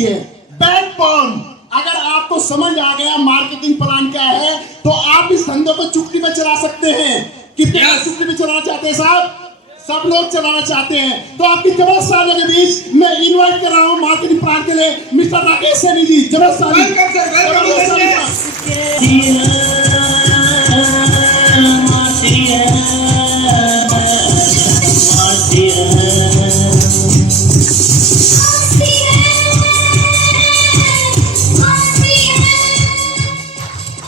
होती है, बैकबोन। अगर आपको समझ आ गया मार्केटिंग प्लान क्या है तो आप इस धंधे को चुटकी में चला सकते हैं। कितने चुटकी में चलाना चाहते हैं साहब? सब लोग चलाना चाहते हैं। तो आपकी जबरदस्त सालों के बीच मैं इनवाइट कर रहा हूं मार्केटिंग प्लान के लिए मिस्टर राकेश सैनी जी। जबरदस्त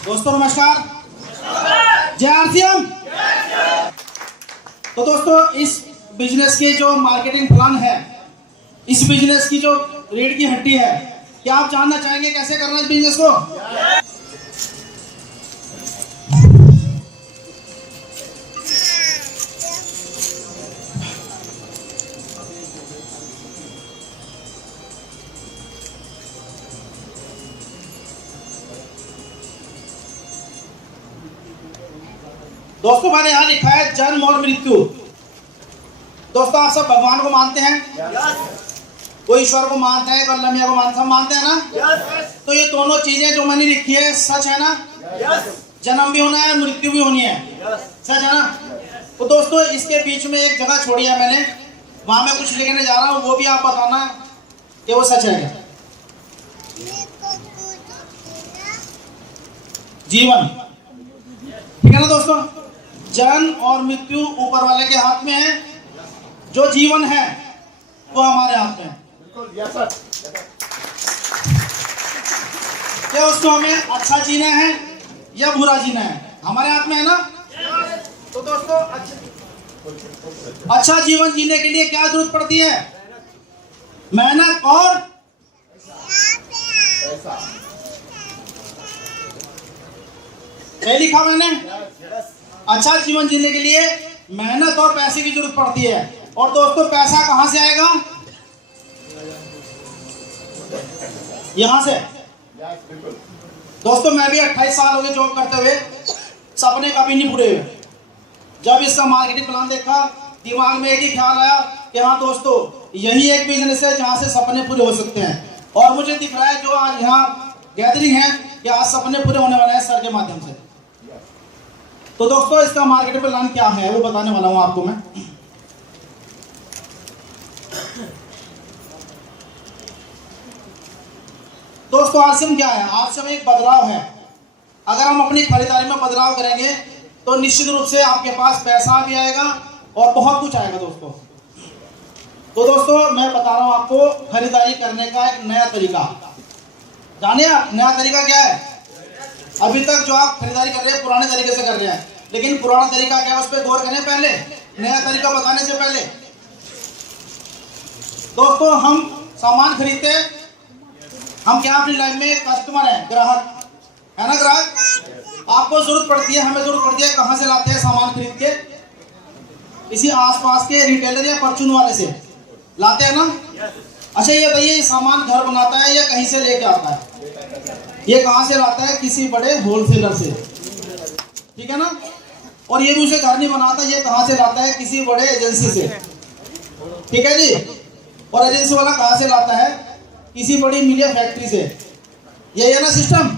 दोस्तों नमस्कार, जय आरसीएम। तो दोस्तों इस बिजनेस के जो मार्केटिंग प्लान है, इस बिजनेस की जो रीढ़ की हड्डी है, क्या आप जानना चाहेंगे कैसे करना है इस बिजनेस को? दोस्तों मैंने यहाँ लिखा है जन्म और मृत्यु। दोस्तों आप सब भगवान को मानते हैं? कोई ईश्वर को मानते हैं, कोई अल्लाह मियां को मानते हैं, सब मानते हैं ना? तो ये दोनों चीजें जो मैंने लिखी है सच है ना? जन्म भी होना है, मृत्यु भी होनी है, सच है ना? तो दोस्तों इसके बीच में एक जगह छोड़ी है मैंने, वहां मैं कुछ लिखने जा रहा हूँ, वो भी आप बताना कि वो सच है क्या। जीवन, ठीक है ना दोस्तों? जन्म और मृत्यु ऊपर वाले के हाथ में है, जो जीवन है वो हमारे हाथ में है। क्या उसको हमें अच्छा जीना है या बुरा जीना है, हमारे हाथ में है ना? तो दोस्तों अच्छा जीवन जीने के लिए क्या जरूरत पड़ती है? मेहनत और लिखा मैंने, अच्छा जीवन जीने के लिए मेहनत और पैसे की जरूरत पड़ती है। और दोस्तों पैसा कहां से आएगा? यहां से। दोस्तों मैं भी 28 साल हो गए जॉब करते हुए, सपने कभी नहीं पूरे हुए। जब इसका मार्केटिंग प्लान देखा, दिमाग में एक ही ख्याल आया कि हाँ दोस्तों यही एक बिजनेस है जहां से सपने पूरे हो सकते हैं। और मुझे दिख रहा है जो आज यहाँ गैदरिंग है कि आज सपने पूरे होने वाले हैं सर के माध्यम से। तो दोस्तों इसका मार्केटिंग प्लान क्या है वो बताने वाला हूं आपको मैं। दोस्तों आरसीएम क्या है? आरसीएम एक बदलाव है। अगर हम अपनी खरीदारी में बदलाव करेंगे तो निश्चित रूप से आपके पास पैसा भी आएगा और बहुत कुछ आएगा दोस्तों। तो दोस्तों मैं बता रहा हूं आपको खरीदारी करने का एक नया तरीका। जाने आप नया तरीका क्या है? अभी तक जो आप खरीदारी कर रहे हैं पुराने तरीके से कर रहे हैं, लेकिन पुराना तरीका क्या है उस पर गौर करें पहले, नया तरीका बताने से पहले। दोस्तों हम सामान खरीदते हैं, हम क्या अपनी लाइफ में कस्टमर हैं, ग्राहक है ना? ग्राहक आपको जरूरत पड़ती है, हमें जरूरत पड़ती है, कहां से लाते हैं सामान खरीद के? इसी आसपास के रिटेलर या परचून वाले से लाते हैं ना? अच्छा ये बताइए ये सामान घर बनाता है या कहीं से लेके आता है? ये कहां से लाता है? किसी बड़े होलसेलर से, ठीक है ना? और ये भी उसे घर नहीं बनाता, ये कहां से लाता है? किसी बड़े एजेंसी से, ठीक है जी? और एजेंसी वाला कहां से लाता है? किसी बड़ी मीडिया फैक्ट्री से। ये है ना सिस्टम।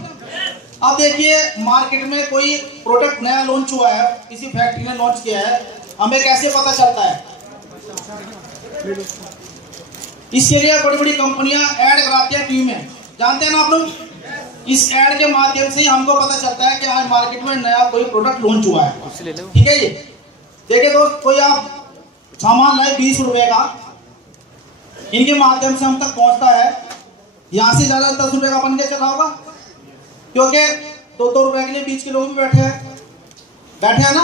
अब देखिए मार्केट में कोई प्रोडक्ट नया लॉन्च हुआ है, किसी फैक्ट्री ने लॉन्च किया है, हमें कैसे पता चलता है? इसके लिए बड़ी बड़ी कंपनियां ऐड कराती है टीवी में, जानते हैं ना आप लोग? इस ऐड के माध्यम से ही हमको पता चलता है कि आज मार्केट में नया कोई प्रोडक्ट लॉन्च हुआ है, ठीक है जी? देखिए दोस्त, कोई आप सामान लाए 20 रुपए का, इनके माध्यम से हम तक पहुंचता है, यहाँ से ज्यादा 10 रुपए का बन के चला होगा, क्योंकि 2-2 रुपए के लिए 20 के लोग भी बैठे हैं ना?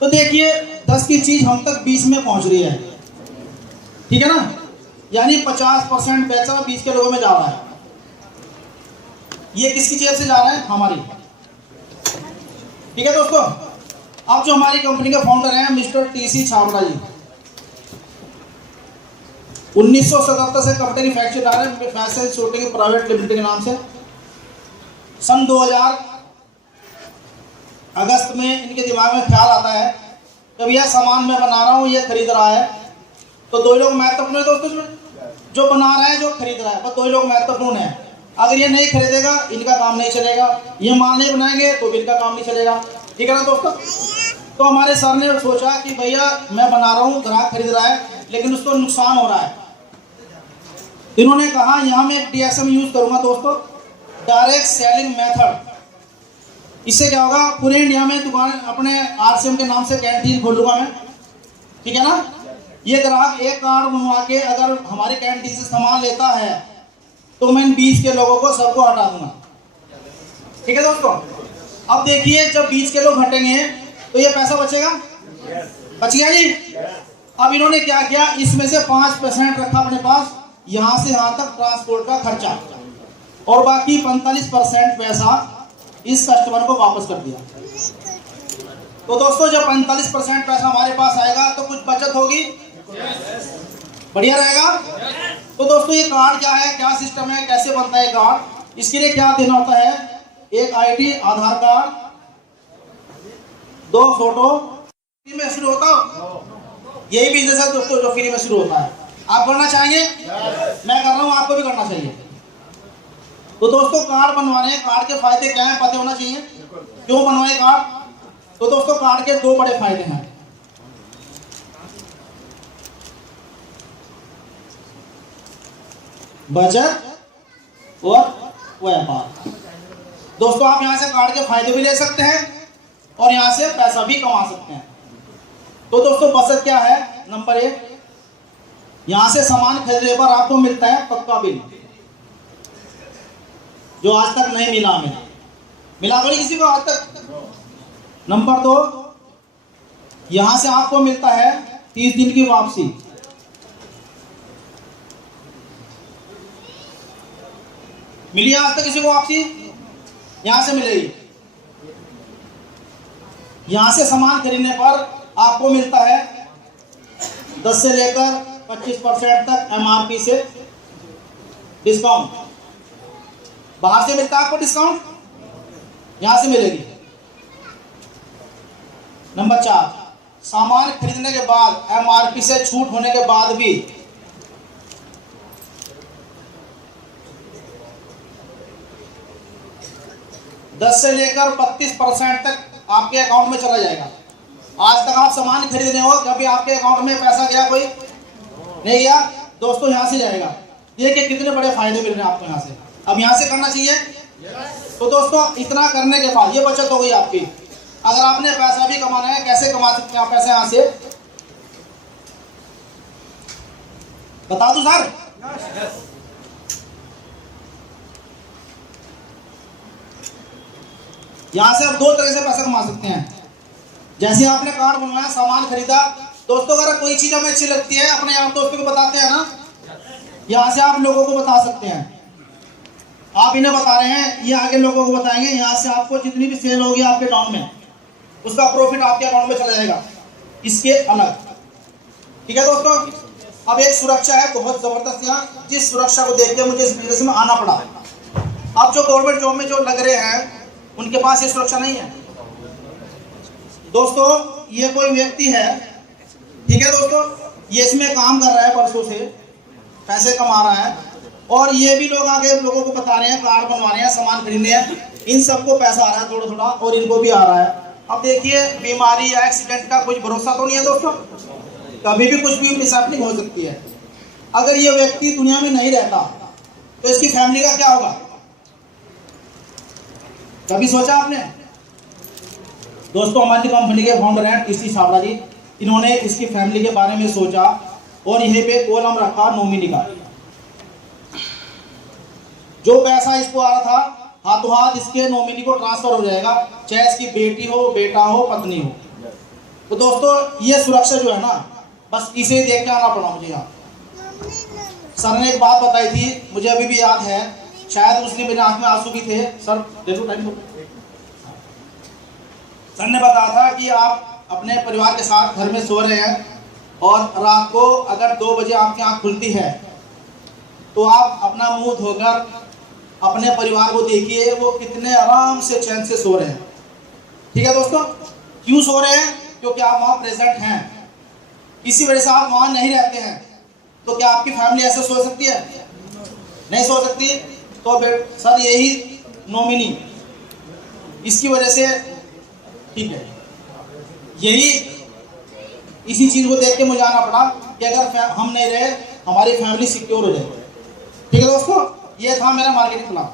तो देखिए 10 की चीज हम तक 20 में पहुंच रही है, ठीक है ना? यानी 50% पैसा 20 के लोगों में जा रहा है। ये किसकी जेब से जा रहा है? हमारी, ठीक है दोस्तों? अब जो हमारी कंपनी के फाउंडर हैं मिस्टर टीसी छाबड़ा जी, 1977 से कंपनी फैक्ट्री ला रहे हैं फैशन शूटिंग प्राइवेट लिमिटेड के नाम से। सन 2000 अगस्त में इनके दिमाग में ख्याल आता है कि यह सामान मैं बना रहा हूँ, ये खरीद रहा है, तो दो लोग महत्वपूर्ण है दोस्तों इसमें। जो बना रहा है, जो खरीद रहा है, बस दो ही लोग महत्वपूर्ण है। अगर ये नहीं खरीदेगा इनका काम नहीं चलेगा, ये माल नहीं बनाएंगे तो भी इनका काम नहीं चलेगा। ठीक है ना दोस्तों। तो हमारे सर ने सोचा कि भैया मैं बना रहा हूँ, ग्राहक खरीद रहा है लेकिन उसको नुकसान हो रहा है। इन्होंने कहा यहाँ मैं एक DSM यूज करूंगा दोस्तों, डायरेक्ट सेलिंग मेथड। इससे क्या होगा, पूरे इंडिया में दुकान अपने RCM के नाम से कैंटीन खोलूंगा मैं। ठीक है ना। ये ग्राहक एक कार्ड बनवा के अगर हमारे कैंटीन से सामान लेता है तो मैं इन 20 के लोगों को सबको हटा दूंगा। ठीक है दोस्तों। अब देखिए जब 20 के लोग हटेंगे तो ये पैसा बचेगा, बच गया जी। अब इन्होंने क्या किया, इसमें से 5% रखा अपने पास, यहां से यहां तक ट्रांसपोर्ट का खर्चा, और बाकी 45% पैसा इस कस्टमर को वापस कर दिया। तो दोस्तों जब 45% पैसा हमारे पास आएगा तो कुछ बचत होगी, बढ़िया रहेगा। तो दोस्तों ये कार्ड क्या है, क्या सिस्टम है, कैसे बनता है कार्ड, इसके लिए क्या देना होता है, एक ID, आधार कार्ड, 2 फोटो। फ्री में शुरू होता हो, यही बिजनेस है दोस्तों जो फ्री में शुरू होता है। आप करना चाहेंगे? मैं कर रहा हूं, आपको भी करना चाहिए। तो दोस्तों कार्ड बनवाने, कार्ड के फायदे क्या है पता होना चाहिए, क्यों बनवाए कार्ड। तो दोस्तों कार्ड के 2 बड़े फायदे हैं। बचत और व्यापार। दोस्तों आप यहां से कार्ड के फायदे भी ले सकते हैं और यहां से पैसा भी कमा सकते हैं। तो दोस्तों बचत क्या है, नंबर 1, यहां से सामान खरीदने पर आपको मिलता है पक्का बिल, जो आज तक नहीं मिला हमें, मिला तो नहीं किसी को आज तक। नंबर 2, यहां से आपको मिलता है 30 दिन की वापसी। मिली आज तक किसी को वापसी? यहां से मिलेगी। यहां से सामान खरीदने पर आपको मिलता है 10 से लेकर 25% तक MRP से डिस्काउंट। बाहर से मिलता है आपको डिस्काउंट, यहां से मिलेगी। नंबर 4, सामान खरीदने के बाद MRP से छूट होने के बाद भी दस से लेकर 32% तक आपके अकाउंट में चला जाएगा। आज तक आप सामान खरीदने हो, कभी आपके अकाउंट में पैसा गया कोई नहीं गया दोस्तों, यहां से जाएगा। ये कि कितने बड़े फायदे मिल रहे हैं आपको यहां से। अब यहां से करना चाहिए। तो दोस्तों इतना करने के बाद ये बचत हो गई आपकी। अगर आपने पैसा भी कमाना है, कैसे कमा सकते हैं आप पैसा यहां से, बता दूं सर? यहां से आप 2 तरह से पैसा कमा सकते हैं। जैसे आपने कार्ड बनवाया, सामान खरीदा, दोस्तों अगर कोई चीज हमें अच्छी लगती है अपने यार दोस्तों को बताते हैं ना, यहां से आप लोगों को बता सकते हैं। आप इन्हें बता रहे हैं, ये आगे लोगों को बताएंगे। यहां से आपको जितनी भी सेल होगी आपके अकाउंट में, उसका प्रॉफिट आपके अकाउंट में चला जाएगा, इसके अलग। ठीक है दोस्तों। अब एक सुरक्षा है बहुत जबरदस्त यहाँ, जिस सुरक्षा को देख के मुझे इस बिजनेस में आना पड़ा। अब जो गवर्नमेंट जॉब में जो लग रहे हैं उनके पास ये सुरक्षा नहीं है दोस्तों। ये कोई व्यक्ति है, ठीक है दोस्तों, ये इसमें काम कर रहा है वर्षों से, पैसे कमा रहा है, और ये भी लोग आगे लोगों को बता रहे हैं, कार्ड बनवा रहे हैं, सामान खरीदने हैं, इन सबको पैसा आ रहा है थोड़ा थोड़ा, और इनको भी आ रहा है। अब देखिए बीमारी या एक्सीडेंट का कुछ भरोसा तो नहीं है दोस्तों, कभी भी कुछ भी मिसहैपनिंग हो सकती है। अगर ये व्यक्ति दुनिया में नहीं रहता तो इसकी फैमिली का क्या होगा, कभी सोचा आपने? दोस्तों हमारी कंपनी के फाउंडर हैं TC छाबड़ा जी, इन्होंने इसकी फैमिली के बारे में सोचा और यहीं पे कॉलम रखा नॉमिनी का। जो पैसा इसको आ रहा था हाथों हाथ इसके नॉमिनी को ट्रांसफर हो जाएगा, चाहे इसकी बेटी हो, बेटा हो, पत्नी हो। तो दोस्तों ये सुरक्षा जो है ना, बस इसे देख के आना पड़ा मुझे यहाँ। सर ने एक बात बताई थी, मुझे अभी भी याद है, शायद उसने मेरे आंख में आंसू भी थे। सर देखो टाइम। सर ने बताया था कि आप अपने परिवार के साथ घर में सो रहे हैं और रात को अगर 2 बजे आपकी आंख खुलती है तो आप अपना मुंह धोकर अपने परिवार को देखिए, वो कितने आराम से चैन से सो रहे हैं। ठीक है दोस्तों। क्यों सो रहे हैं? क्योंकि आप वहां प्रेजेंट हैं। इसी वजह से आप वहां नहीं रहते हैं। तो क्या आपकी फैमिली ऐसे सोच सकती है? नहीं सोच सकती। तो सर यही नॉमिनी, इसकी वजह से ठीक है, यही इसी चीज को देख के मुझे आना पड़ा कि अगर हम नहीं रहे हमारी फैमिली सिक्योर हो जाएगी। ठीक है दोस्तों, ये था मेरा मार्केटिंग प्लान।